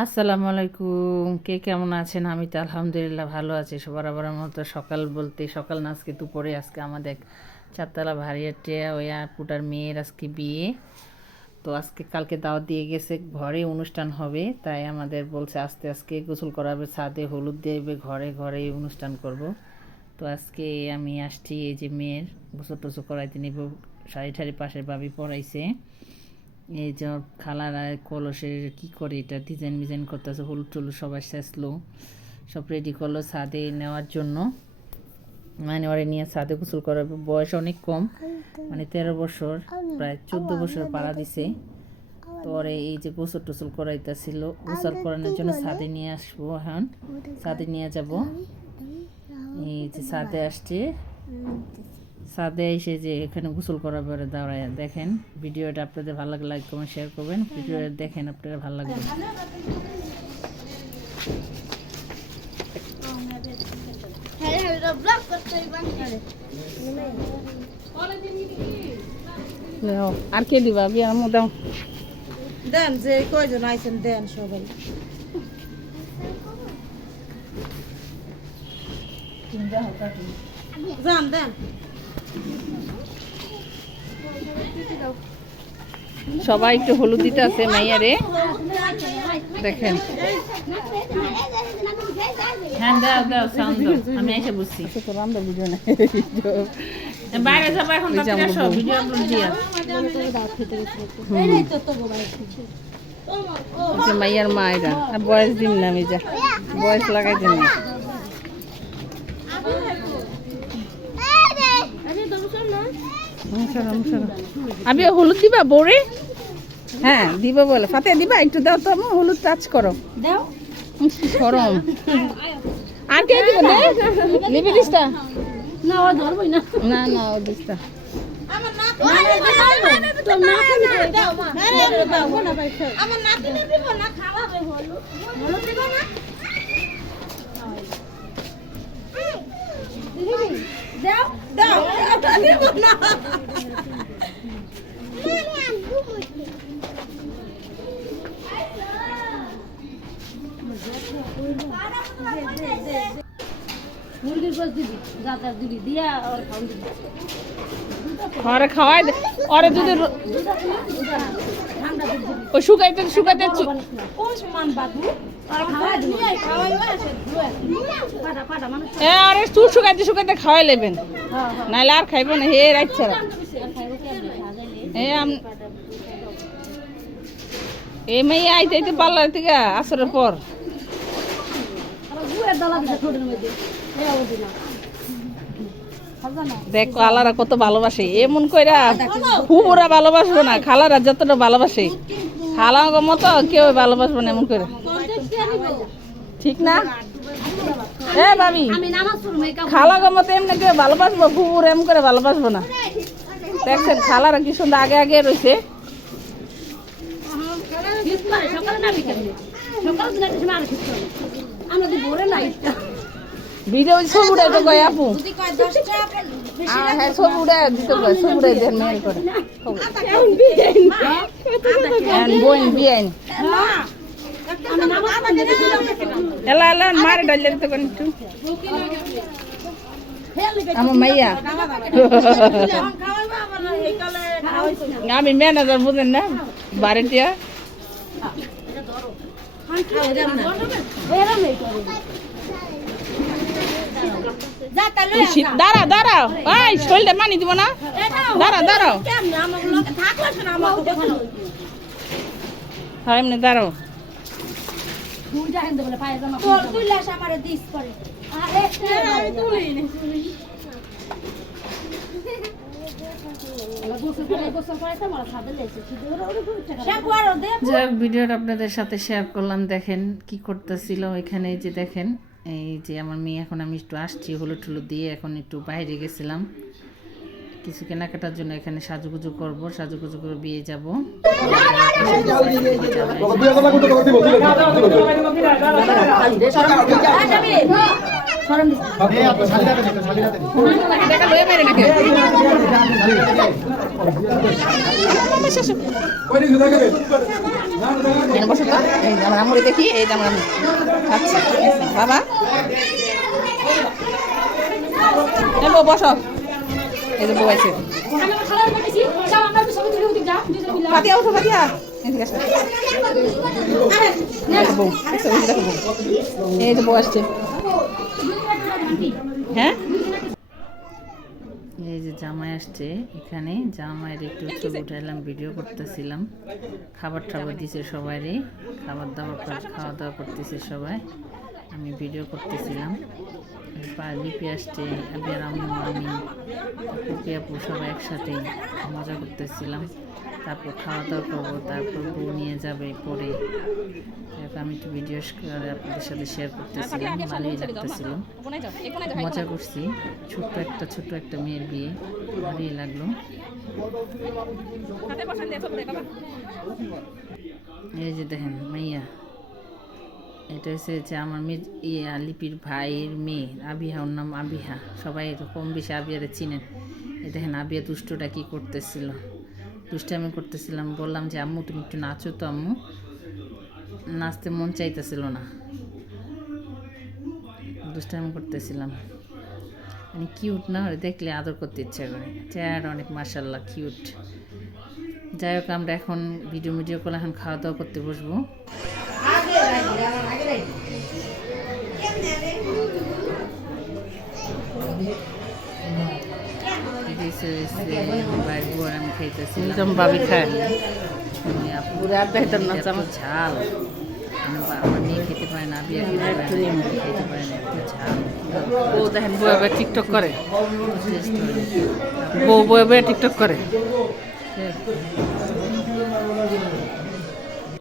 আসসালামু আলাইকুম। কে কেমন আছেন? আমি তো আলহামদুলিল্লাহ ভালো আছি। সবার আবার মতো সকাল বলতে সকাল না, আজকে দুপুরে আজকে আমাদের চারতলা ভাড়িয়াটে ওই আপুটার মেয়ের আজকে বিয়ে। তো আজকে কালকে দাওয়াত দিয়ে গেছে, ঘরে অনুষ্ঠান হবে, তাই আমাদের বলছে আজকে গোসল করাবে, ছাদে হলুদ দেবে, ঘরে ঘরে অনুষ্ঠান করব। তো আজকে আমি আসছি, এই যে মেয়ের গোসল টোসল করাইতে নিব। শাড়ি ঠাড়ি পাশের ভাবি পরাইছে। এই যে খালার আর কলসের কি করে এটা ডিজাইন মিজাইন করতেছে, হলুদ টলুদ সবাই শেষলো, সব রেডি করলো ছাদে নেওয়ার জন্য। মানে ওরে নিয়ে ছাদে গোসল করাবে। বয়স অনেক কম, মানে 13 বছর, প্রায় 14 বছর পাড়া দিছে। তো ওরে এই যে গোসল টোসল করাইতেছিল, গোসল করানোর জন্য ছাদে নিয়ে আসবো। এখন ছাদে নিয়ে যাব। এই যে ছাদে আসছে, ছাদে এসে যে এখানে গোসল করার পরে দাঁড়ায় দেখেন। ভিডিওটা আপনাদের ভালো লাগলে লাইক কমেন্ট শেয়ার করবেন। ভিডিওটা দেখেন, আপনাদের ভালো লাগবে। আর কে দিবা বিয়ার মধ্যে? দেন যে কয়জন আইছেন দেন সবাই যান দেন। সবাই একটু হলুদ দিতে আছে মাইয়ারে, দেখেন। হ্যাঁ দাও দাও, সাউন্ড দাও, আমি এসে বুঝছি। ভিডিও না, বাইরে যাবো এখন, ভিডিও আপলোড দিয়া। মাইয়ার মা এটা, আর বয়স দিন না, আমি যা বয়স লাগাই দিন না। আমি হলুদ দিবা বৌরে? হ্যাঁ দিবা বলে, ফাতে দিবা, একটু দাও তো, আমি হলুদ টাচ করো, সরম। আর কে দিব? নিবি দিসটা? না ও ধরবই না, না না ও দিসটা। আমার নাতিনে দিব না, খাওয়াবে হলুদ হলুদ দিব না। দাও দাও দিব না। মুরগির গোশ দিবি, জাতার দিবি দিয়া আর খাওন দিবি। আরে খাওয়াই দে, আরে যদি ও শুকাইতে শুকাইতে ও সমান বাবু আর খাওয়া দিবি, খাওয়াইবা আছে ফাটা ফাটা মানুষ। আরে চুল শুকাইতে শুকাইতে খাওয়াই লেবেন, নাইলে আর খাইব না। হে রাইত ছাড়া এই মেয়ে আইতে আইতে পার্লার থেকে আসরের পর। দেখো আলারা কত ভালোবাসে, এমন কইরা পুরা ভালোবাসবো না, খালারা যতটা ভালোবাসে খালার মতো কেউ ভালোবাসবো না এমন করে, ঠিক না? এ ভাবি, খালা মতো এমনি কেউ ভালোবাসবো, পুর এমন করে ভালোবাসবো না। দেখছেন খালারা কি সুন্দর আগে আগে রয়েছে। ভিডিও ছবি উড়াই তো কয় আপু, হ্যাঁ ছবি উড়াই দিতে কয়, ছবি উড়াই দেন মেল করে। বোন বিয়াইন এলা এলা মারে ডাইলে দিতে করেন একটু। আমার মাইয়া আমি ম্যানেজার, বুঝেন না, বাড়িটিয়া। দাঁড়াও দাঁড়াও, ওই শরীরটা মানি দিব না, দাঁড়াও দাঁড়াও, হ্যাঁ এমনি দাঁড়াও। ভিডিওটা আপনাদের সাথে শেয়ার করলাম। দেখেন কি করতেছিল এখানে, যে দেখেন এই যে আমার মেয়ে, এখন আমি একটু আসছি হলুদ টুলুদ দিয়ে, এখন একটু বাইরে গেছিলাম কিছু কেনাকাটার জন্য। এখানে সাজুগুজু করবো, সাজুগুজু করে বিয়ে যাব। সরম দিছে দেখা লয়ে মেরে নাকি বসো তো এই যে আমার আমুরে দেখি এই যে আমার আম্মু আচ্ছা বাবা বসো এই যে বউ আছে আমি আমার খালার কাছে যাও আমরা সবাই তুলে উঠে যা দুজন মিলে ফাতিয়া উঠো ফাতিয়া এদিকে আসো বউ দেখো বউ এই যে বউ আসছে হ্যাঁ এই যে জামাই আসছে এখানে জামাইয়ের একটু ছবি উঠাইলাম ভিডিও করতেছিলাম খাবার টাবার দিছে সবাইরে খাওয়া দাওয়া করতেছে সবাই আমি ভিডিও করতেছিলাম লিপি আসছে আবিয়ার আম্মু আমি পুপি আপু সবাই একসাথে মজা করতেছিলাম তারপর খাওয়া দাওয়া করবো তারপর বউ নিয়ে যাবে পরে আমি একটু ভিডিও করে আপনাদের সাথে শেয়ার করতেছিলাম ভালোই লাগতেছিল মজা করছি ছোট্ট একটা মেয়ের বিয়ে ভালোই লাগলো এই যে দেখেন মাইয়া এটা হচ্ছে যে আমার মেয়ে লিপির ভাইয়ের মেয়ে আবিহা ওর নাম আবিহা সবাই কম বেশি আবিয়ারে চিনেন এই দেখেন আবিয়া দুষ্টটা কী করতেছিল দুষ্টামি করতেছিলাম বললাম যে আম্মু তুমি একটু নাচো তো আম্মু নাচতে মন চাইতেছিল না দুষ্টামি করতেছিলাম মানে কিউট না হলে দেখলে আদর করতে ইচ্ছা করে চেহারা অনেক মাশাআল্লাহ কিউট যাই হোক আমরা এখন ভিডিও করলে এখন খাওয়া দাওয়া করতে বসবো আমি খাইতেছিলাম বাবি খায় ঝাল আমার মেয়ে খেতে পারে না বিয়ে খেতে পারে না একটু ঝাল ও দেখেন বউ টিকটক করে বউ টিকটক করে